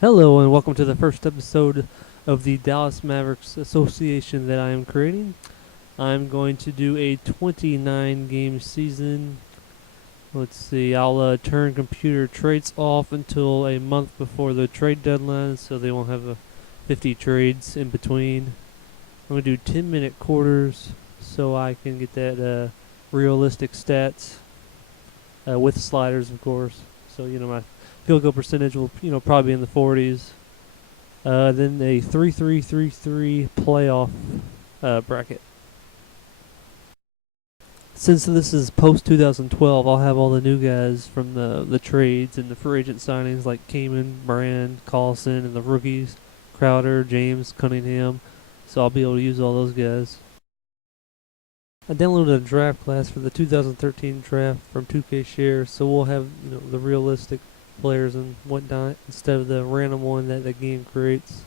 Hello and welcome to the first episode of the Dallas Mavericks Association that I am creating. I'm going to do a 29 game season. Let's see, I'll turn computer trades off until a month before the trade deadline so they won't have 50 trades in between. I'm going to do 10-minute quarters so I can get that realistic stats with sliders, of course. So, my field goal percentage will, probably be in the 40s. Then a 3-3-3-3 playoff bracket. Since this is post 2012, I'll have all the new guys from the trades and the free agent signings like Kamen, Brand, Carlson, and the rookies, Crowder, James, Cunningham. So I'll be able to use all those guys. I downloaded a draft class for the 2013 draft from 2K Share, so we'll have the realistic players and whatnot instead of the random one that the game creates.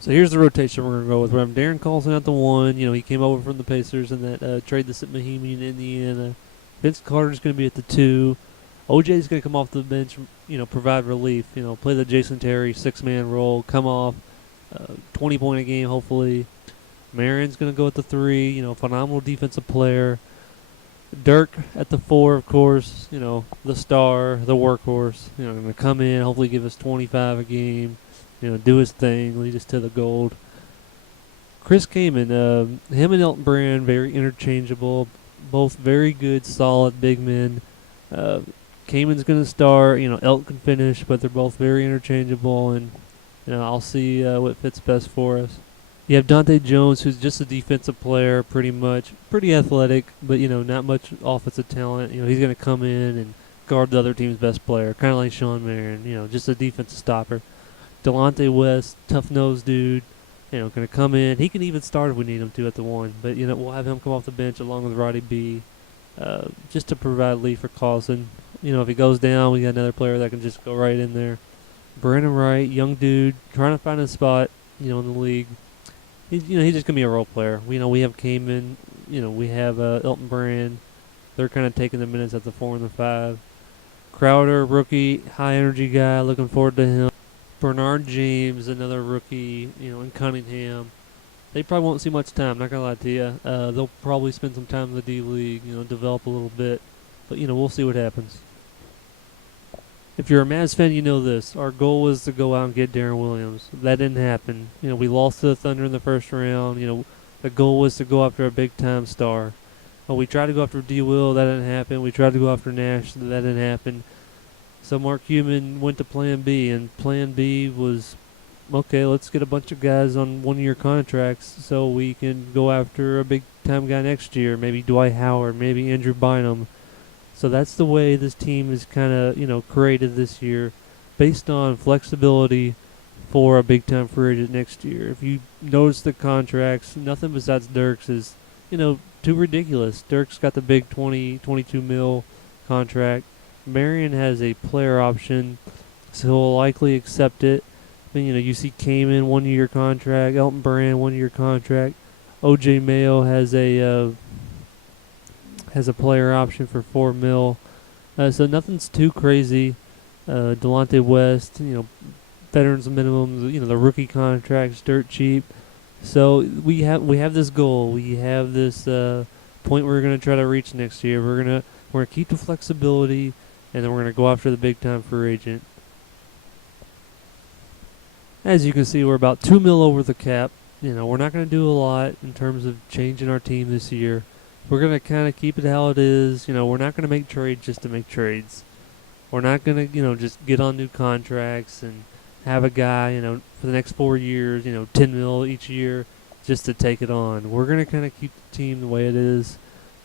So here's the rotation we're going to go with. We're having Darren Carlson at the 1. He came over from the Pacers in that trade that sent Mahimi in Indiana. Vince Carter's going to be at the 2. OJ's going to come off the bench, provide relief. Play the Jason Terry 6-man role, come off, 20 point a game hopefully. Marion's going to go at the 3, phenomenal defensive player. Dirk at the 4, of course, the star, the workhorse, going to come in, hopefully give us 25 a game, do his thing, lead us to the gold. Chris Kaman, him and Elton Brand, very interchangeable, both very good, solid big men. Kaman's going to start, Elton can finish, but they're both very interchangeable, and, I'll see what fits best for us. You have Dante Jones, who's just a defensive player, pretty much. Pretty athletic, but, not much offensive talent. He's going to come in and guard the other team's best player, kind of like Sean Marion, just a defensive stopper. Delonte West, tough-nosed dude, going to come in. He can even start if we need him to at the 1, but, we'll have him come off the bench along with Roddy B, just to provide lead for Carlson. If he goes down, we got another player that can just go right in there. Brandon Wright, young dude, trying to find a spot, in the league. He's just gonna be a role player. We have Kamen, we have Elton Brand. They're kind of taking the minutes at the 4 and the 5. Crowder, rookie, high energy guy. Looking forward to him. Bernard James, another rookie, and Cunningham. They probably won't see much time. Not gonna lie to you. They'll probably spend some time in the D League, develop a little bit. But we'll see what happens. If you're a Mavs fan, you know this. Our goal was to go out and get Darren Williams. That didn't happen. We lost to the Thunder in the first round. The goal was to go after a big-time star. We tried to go after D. Will. That didn't happen. We tried to go after Nash. That didn't happen. So Mark Cuban went to Plan B, and Plan B was, okay, let's get a bunch of guys on one-year contracts so we can go after a big-time guy next year. Maybe Dwight Howard, maybe Andrew Bynum. So that's the way this team is kind of, created this year based on flexibility for a big-time free agent next year. If you notice the contracts, nothing besides Dirk's is, too ridiculous. Dirk's got the big 22 mil contract. Marion has a player option, so he'll likely accept it. Then, you see Kamen, 1-year contract. Elton Brand, 1-year contract. O.J. Mayo has a player option for 4 mil. So nothing's too crazy. Delonte West, veterans minimums, the rookie contract's dirt cheap. So we have this goal. We have this point we're going to try to reach next year. We're going to keep the flexibility, and then we're going to go after the big time free agent. As you can see, we're about 2 mil over the cap. We're not going to do a lot in terms of changing our team this year. We're going to kind of keep it how it is. We're not going to make trades just to make trades. We're not going to, just get on new contracts and have a guy, for the next 4 years, 10 mil each year just to take it on. We're going to kind of keep the team the way it is.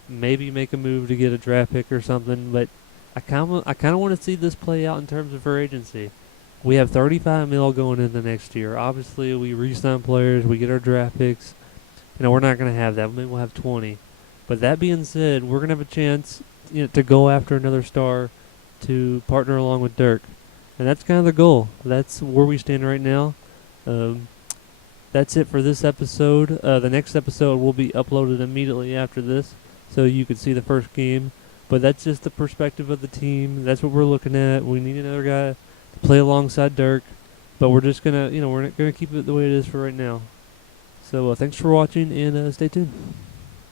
Maybe make a move to get a draft pick or something, but I kind of want to see this play out in terms of free agency. We have 35 mil going into next year. Obviously, we re-sign players, we get our draft picks. We're not going to have that. Maybe we'll have 20. But that being said, we're going to have a chance to go after another star to partner along with Dirk. And that's kind of the goal. That's where we stand right now. That's it for this episode. The next episode will be uploaded immediately after this, so you can see the first game. But that's just the perspective of the team. That's what we're looking at. We need another guy to play alongside Dirk. But we're just gonna, we're not gonna keep it the way it is for right now. So thanks for watching and stay tuned.